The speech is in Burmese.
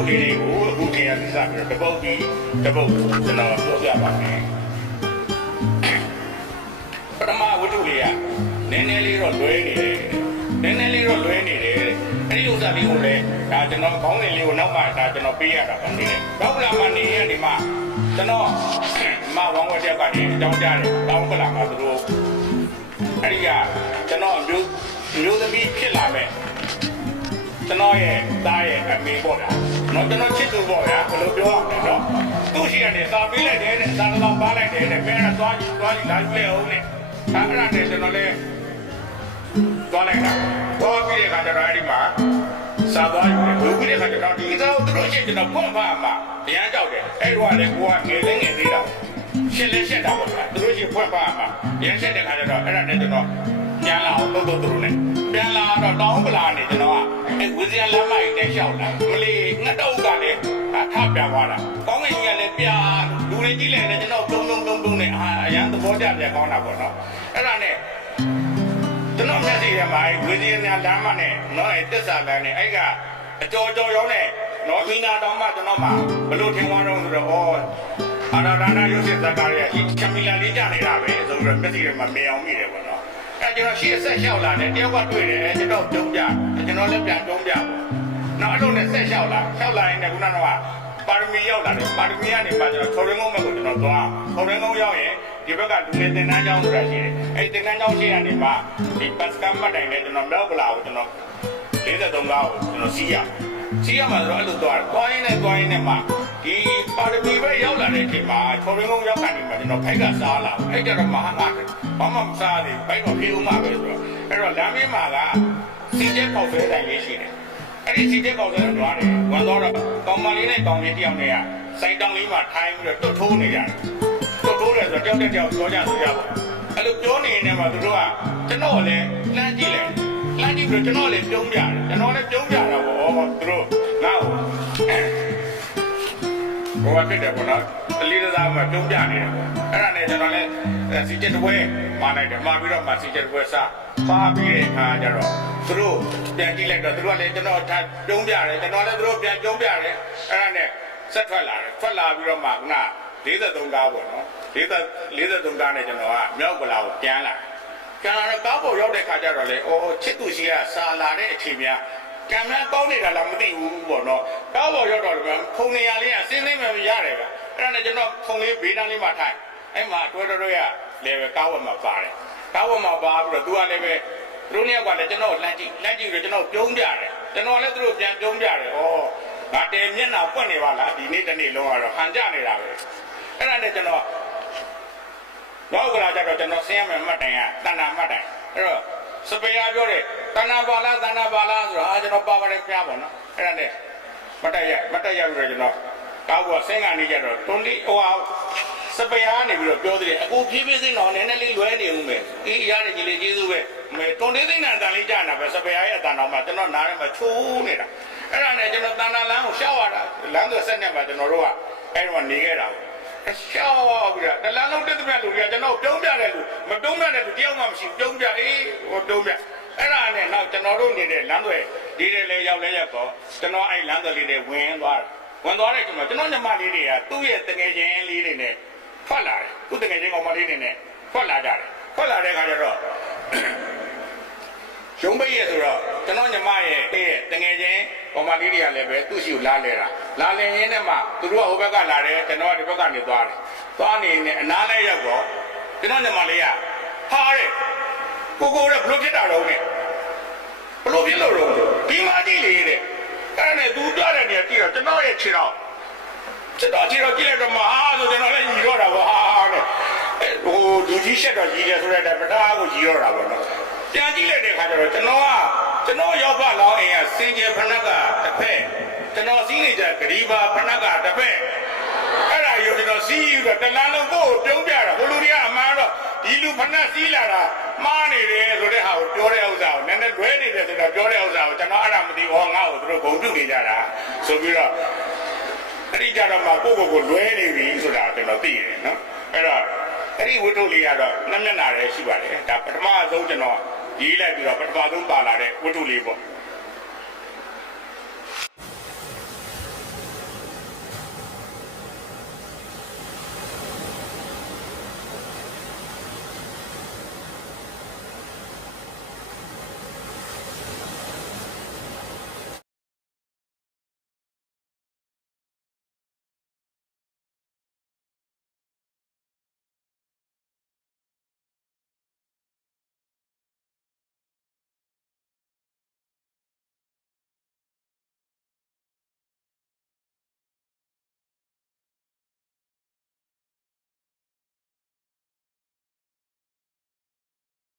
ထုလေးတွေကိုအခုထင်ရပြီးစပြီးတော့တပုတ်ပြီးတပုတ်ကျွန်တော်ပြောပြပါမယ်ပထမဝတ္ထုလေးကနည်းနည်းလေးတော့လွဲနေတယ်နည်းနည်းလေးတော့လွဲနေတယ်အဲ့ဒီဥစ္စာလေးကိုလည်းဒါကျွန်တော်ခေါင်းစဉ်လေးကိုနောက်မှဒါကျွန်တော်ပေးရတာပါနေတယ်နောက်လာမှနေရနေမှကျွန်တော်မဝမ်းဝက်တက်ကနေအကြောင်းကြားတယ်တောင်းပလာမှာသူတို့အဲ့ဒီကကျွန်တော်မျိုးသမီးဖြစ်လာမဲ့ကျွန်တော်ရဲ့သားရဲ့အမေပေါ့ဗျာနော်ကျွန်တော်ချစ်သူပေါ့ဗျာဘယ်လိုပြောရမလဲနော်သူ့ရှိရတယ်စာပေးလိုက်တယ်တဲ့စာတော်ပါလိုက်တယ်တဲ့ဘယ်နဲ့သွားကြည့်လာကြည့်လေအောင်နဲ့အဲ့ဒါနဲ့ကျွန်တော်လည်းသွားလိုက်တာသွားပြီးတဲ့အခါကျတော့အဲ့ဒီမှာစာသွားယူတယ်ဘယ်ပြီးတဲ့အခါကျတော့ဒီသားကိုသူတို့ချင်းကျွန်တော်ဖွင့်ပါမှာတရားကြောက်တယ်အဲ့တော့လည်းကိုကငယ်လေးသေးတာရှင်းလဲရှင်းတာပေါ့ဗျာသူတို့ချင်းဖွင့်ပါမှာရရှင်းတဲ့အခါကျတော့အဲ့ဒါနဲ့ကျွန်တော်ပြန်လာအောင်တို့တို့နဲ့ပြန်လာတော့တောင်းပလာနေကျွန်တော်ကအဲ့ဝီဇီယာလမ်းမကြီးနဲ့ရှောက်လာမလီငှက်တုပ်ကလည်းထပြန်သွားတာကောင်းကင်ကြီးကလည်းပြလူတွေကြီးလည်းကျွန်တော်တုံနဲ့အရန်သဘောကျပြန်ကောင်းတာပေါ့နော်အဲ့ဒါနဲ့ကျွန်တော်မျက်စိထဲမှာဝီဇီယာလမ်းမနဲ့နော်အဲ့တစ္ဆာလမ်းနဲ့အဲ့ကအကြော်ရောနဲ့နော်မိနာတောင်းမှကျွန်တော်မှဘလို့ထင်သွားတော့ဆိုတော့အာနာဒါနာရုပ်ရှင်ဇာတ်ကားရဲ့ချမီလာလေးကြနေတာပဲဆိုပြီးတော့မျက်စိထဲမှာမြင်အောင်မိတယ်ပေါ့နော်အဲ့ကျွန်တော်ရှေ့ဆက်လျှောက်လာတယ်တယောက်ကတွေ့တယ်ကျွန်တော်ပြုံးပြကျွန်တော်လည်းပြန်ပြုံးပြပေါ့နောက်အဲ့လိုနဲ့ဆက်လျှောက်လာရင်လည်းခုနကတော့ပါရမီရောက်လာတယ်ပါရမီကနေမှကျွန်တော်ထော်ရင်းကုန်းဘက်ကိုကျွန်တော်သွားထော်ရင်းကုန်းရောက်ရင်ဒီဘက်ကလူငယ်တင်တန်းကျောင်းဆိုတာရှိတယ်အဲ့တင်တန်းကျောင်းရှိရနေမှာဒီပတ်စကမတ်တိုင်နဲ့ကျွန်တော်မြောက်ကလာကိုကျွန်တော်43ကားကိုကျွန်တော်စီးရမှာဆိုတော့အဲ့လိုသွားရင်းနဲ့မှဒီပါရမီပဲရောက်လာတဲ့အချိန်မှာထော်ရင်းကုန်းရောက်ကနေမှကျွန်တော်ဖိုက်ကစားလာအဲ့ကြတော့မဟာငါဘာမှမစားသေးဘိုက်တော့ပြေးဦးမှာပဲဆိုတော့အဲ့တော့လမ်းမင်းမှာကစီကျက်ပေါက်ဆွဲတိုင်းလေးရှိတယ်အဲ့ဒီစီကျက်ပေါက်ဆွဲတော့တယ်ဝန်တော့ကောင်မလေးနဲ့ကောင်လေးတယောက်နဲ့ကစိုက်တောင်လေးမှာထိုင်းပြီးတော့တွတ်ထိုးနေရတယ်တွတ်ထိုးတယ်ဆိုတော့တယောက်ပြောကြဆိုရပေါ့အဲ့လိုပြောနေနေမှာသူတို့ကကျွန်တော်လည်းလှမ်းကြည့်ပြီးတော့ကျွန်တော်လည်းပြုံးပြတယ်ကျွန်တော်လည်းပြုံးပြတာပေါ့သူတို့ငါ့ကိုဘောကတက်တယ်ပေါ့နော်အလေးစားမှပြုံးပြနေတယ်ပေါ့အဲ့ဒါနဲ့ကျွန်တော်လည်းစီကျက်တစ်ပွဲမှာလိုက်တယ်မှာပြီးတော့မှစီကျက်တစ်ပွဲစားပါပြီးတဲ့အခါကျတော့သူတို့ပြန်ကြည့်လိုက်တော့သူတို့ကလည်းကျွန်တော်ထားပြုံးပြတယ်ကျွန်တော်လည်းသူတို့ပြန်ပြုံးပြတယ်အဲ့ဒါနဲ့ဆက်ထွက်လာပြီးတော့မှငါ43ကားပေါ့နော်43ကားနဲ့ကျွန်တော်ကမြောက်ကလာကိုပြန်လာတော့ကားပေါ်ရောက်တဲ့ခါကျတော့လေချစ်သူရှိကစာလာတဲ့အချိန်များကံများကောင်းနေတာလားမသိဘူးပေါ့နော်ကားပေါ်ရောက်တော့လည်းဖုန်နေရလေးကစင်းစင်းပဲရတယ်ဗျအဲ့ဒါနဲ့ကျွန်တော်ဖုန်လေးဘေးတန်းလေးမှာထိုင်အဲ့မှာတွဲရလည်းပဲကားဝက်မှာပါတယ်ကားဝက်မှာပါပြီးတော့သူကလည်းပဲသူတို့เนี่ยကလည်းကျွန်တော်လှမ်းကြည့်ပြီးကျွန်တော်ပြုံးပြတယ်ကျွန်တော်လည်းသူတို့ပြန်ပြုံးပြတယ်ငါတဲမျက်နှာပွက်နေပါလားဒီနေ့တစ်နေ့လုံးကတော့ဟန်ကြနေတာပဲအဲ့ဒါနဲ့ကျွန်တော်နောက်ကလာကြတော့ကျွန်တော်ဆင်းရမယ်မှတ်တိုင်ကတဏ္ဍာမှတ်တိုင်အဲ့တော့စပယ်ယာပြောတယ်တဏ္ဍာပါလားဆိုတော့ကျွန်တော်ပါပါတယ်ပြပါနော်အဲ့ဒါနဲ့မတက်ရပြီးတော့ကျွန်တော်ကားကဆင်းကနေကြတော့တွန်လီစပယ်ယာနေပြီးတော့ပြောသေးတယ်အခုဖြည်းဖြည်းစိမ့်တော့နည်းနည်းလေးလွဲနေဦးမယ်အေးရတယ်ကြီးလေးကျေးဇူးပဲတွန်လေးစိမ့်တဲ့အတန်လေးကြာတာပဲစပယ်ယာရဲ့အတန်တော်မှာကျွန်တော်နားထဲမှာချိုးနေတာအဲ့ဒါနဲ့ကျွန်တော်တဏ္ဍာလမ်းကိုရှောက်ရတာလမ်းဆိုဆက်နေမှာကျွန်တော်တို့ကအဲ့တော့နေခဲ့တာရှောက်ပြီးတော့တလန်းလုံးတက်တဲ့လူတွေကကျွန်တော်ပြုံးပြတဲ့လူမပြုံးပြတဲ့လူတယောက်မှမရှိပြုံးပြပြုံးပြအဲ့ဒါနဲ့နောက်ကျွန်တော်တို့နေတဲ့လမ်းတွေဒီတွေလည်းရောက်တော့ကျွန်တော်အဲ့လမ်းတွေလေးတွေဝင်သွားတဲ့အချိန်မှာကျွန်တော်ညီမလေးတွေကသူ့ရဲ့တငယ်ချင်းလေးတွေနဲ့ထွက်လာတယ်သူ့တငယ်ချင်းကောင်မလေးတွေနဲ့ထွက်လာကြတယ်ထွက်လာတဲ့အခါကျတော့ရုံးပိတ်ရဆိုတော့ကျွန်တော်ညီမရဲ့တငယ်ချင်းကောင်မလေးတွေကလည်းပဲသူ့ရှိကိုလာလဲရင်းနဲ့မှသူတို့ကဟိုဘက်ကလာတယ်ကျွန်တော်ကဒီဘက်ကနေသွားနေအနားလဲရောက်တော့ကျွန်တော်ညီမလေးကဟာတဲ့ကိုတဲ့ဘလို့ဖြစ်တာတော့နဲ့ဘလို့ဖြစ်လို့တော့ဒီမကြီးလေးတဲ့အဲ့နဲ့သူတွားတဲ့နေရာကြည့်တော့ကျွန်တော်ရဲ့ခြေတော့ကြည့်လိုက်တော့မဟာဆိုကျွန်တော်လည်းညီတော့တာပေါ့ဟာနဲ့လူကြီးရှက်တော့ညီတယ်ဆိုတဲ့ပတားကိုညီတော့တာပေါ့နော်ပြန်ကြည့်လိုက်တဲ့ခါကျတော့ကျွန်တော်ရောက်ပါလောင်းအိမ်ကစင်ကြယ်ဖနက်ကတစ်ဖက်ကျွန်တော်စီးနေကြဂရီဘာဖနက်ကတစ်ဖက်အဲ့ဒါယူကျွန်တော်စီးယူတော့တလန်းလုံးကိုပြုံးပြတာဟိုလူတွေကအမှားတော့ဒီလူဖနက်စီးလာတာမှားနေတယ်ဆိုတဲ့ဟာကိုပြောတဲ့ဥစ္စာကိုနည်းနည်းလွဲနေတယ်ဆိုတော့ပြောတဲ့ဥစ္စာကိုကျွန်တော်အဲ့ဒါမသိဘူးငါ့ကိုသူတို့ဂုံပြုတ်နေကြတာဆိုပြီးတော့အဲ့ဒီကြတော့မှကိုလွဲနေပြီဆိုတာကျွန်တော်သိတယ်နော်အဲ့တော့အဲ့ဒီဝတ္ထုလေးကတော့နှစ်မျက်နှာတည်းရှိပါတယ်ဒါပထမဆုံးကျွန်တော်ရေးလိုက်ပြီးတော့ပထမဆုံးပါလာတဲ့ဝတ္ထုလေးပေါ့